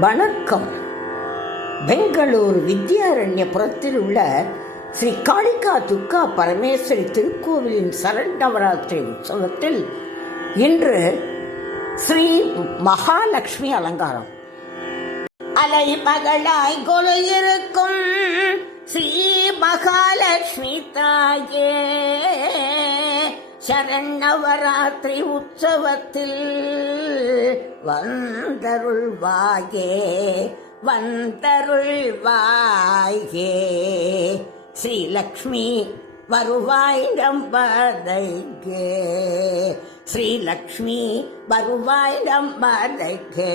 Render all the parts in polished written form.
வணக்கம். பெங்களூர் வித்யாரண்யபுரத்தில் உள்ள ஸ்ரீ காளிகா துர்கா பரமேஸ்வரி திருக்கோவிலின் சரண்டவராத்திரி உற்சவத்தில் இன்று ஸ்ரீ மகாலட்சுமி அலங்காரம். அலை மகளாய் கொலு இருக்கும் ஸ்ரீ மகாலட்சுமி தாயே, சரண்ணவராத்திரி உற்சவத்தில் வந்தருள்வாயே வந்தருள்வாயே. ஸ்ரீலக்ஷ்மி வருவாய் நம்பதைக்கே, ஸ்ரீலக்ஷ்மி வருவாய் நம்பதைக்கே.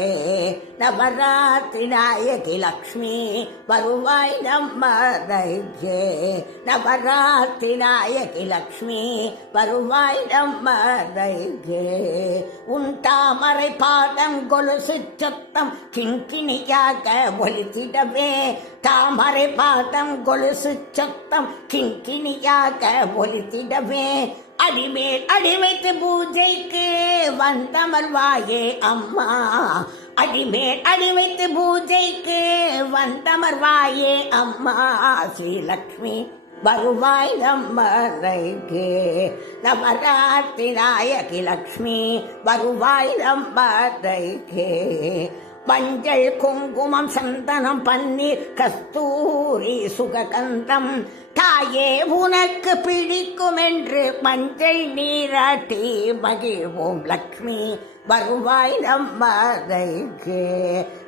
நவராத்திரி நாயகி லக்ஷ்மி வருவாய் நம்பதைக்கே, நவராத்திரி நாயகி லக்ஷ்மி வருவாய் நம்பதைக்கே. உன் தாமரை பாதம் கொலுசு சத்தம் கிண்கிணியாக ஒலித்திடவே, தாமரை பாதம் கொலுசு சத்தம் கிண்கிணியாக ஒலித்திடவே. அடிமேல் அடி வைத்து பூஜைக்கு வந்தமர்வாயே அம்மா, அடிமேல் அடி வைத்து பூஜைக்கு வந்தமர்வாயே அம்மா. ஸ்ரீலக்ஷ்மி வருவாய் நம்மரைக்கே, நவராத்திரி நாயகி லக்ஷ்மி வருவாய் நம்மரைக்கே. மஞ்சள் குங்குமம் சந்தனம் பன்னீர் கஸ்தூரி சுககந்தம் தாயே உனக்கு பிடிக்கும் என்று மஞ்சள் நீராட்டி மகிழ்வோம். லக்ஷ்மி வருவாய் நம்மரைக்கே,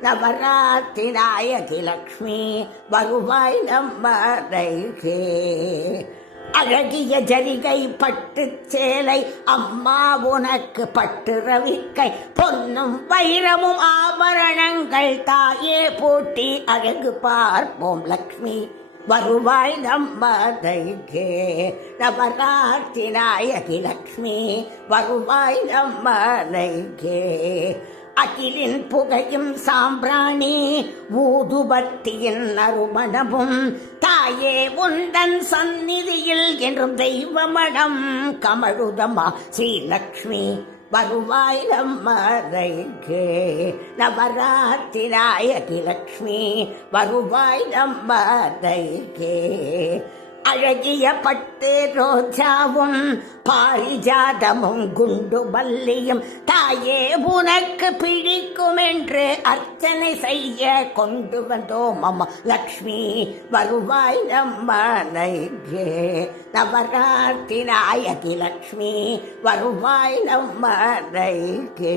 நவராத்திரி நாயகி லக்ஷ்மி வருவாய் நம்மரைக்கே. அழகிய ஜரிகை பட்டு சேலை அம்மா உனக்கு பட்டு ரவிக்கை, பொன்னும் வைரமும் ஆபரணங்கள் தாயே போட்டி அழகு பார்ப்போம். லக்ஷ்மி வருவாய் நம்மரைக்கே, நவராத்திரி நாயகி லக்ஷ்மி வருவாய் நம்மரைக்கே. அகிலின் புகையும் சாம்பிராணி ஊதுபத்தியின் நறுமணமும் தாயே உந்தன் சந்நிதியில் என்றும் தெய்வமடம் கமழுதமா. ஸ்ரீலக்ஷ்மி வருவாய் நம்மரைக்கே, நவராத்திரி நாயகி லக்ஷ்மி வருவாய் நம்மரைக்கே. அழகிய பட்டு ரோஜாவும் பாரிஜாதமும் குண்டு மல்லியும் தாயே உனக்கு பிடிக்கும் என்று அர்ச்சனை செய்ய கொண்டு வந்தோம் அம்மா. லக்ஷ்மி வருவாய் நம்மரைக்கே, நவராத்திரி நாயகி லக்ஷ்மி வருவாய் நம்மரைக்கே.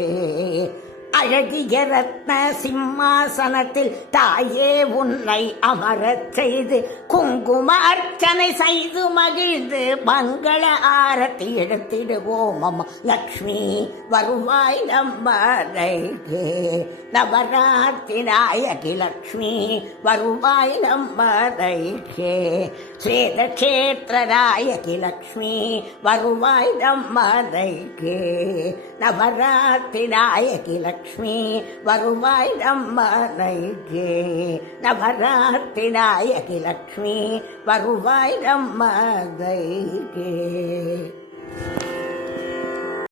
அழகிய ரத்ன சிம்மாசனத்தில் தாயே உன்னை அமரச் செய்து குங்கும அர்ச்சனை செய்து மகிழ்ந்து மங்கள ஆரத்தி எடுத்திடுவோம் அம்மா. லக்ஷ்மி வருவாய் நம்மரைக்கே, நவராத்திரி நாயகி லக்ஷ்மி வருவாய் நம்மரைக்கே. ஸ்வேதக்ஷேத்திர நாயகி லக்ஷ்மி வருவாய் நம்மரைக்கே, நவராத்திரி நாயகி லக்ஷ்மி வருவாய் நம்மரைக்கே, நவராத்திரி நாயகி லக்ஷ்மி வருவாய் நம்மரைக்கே.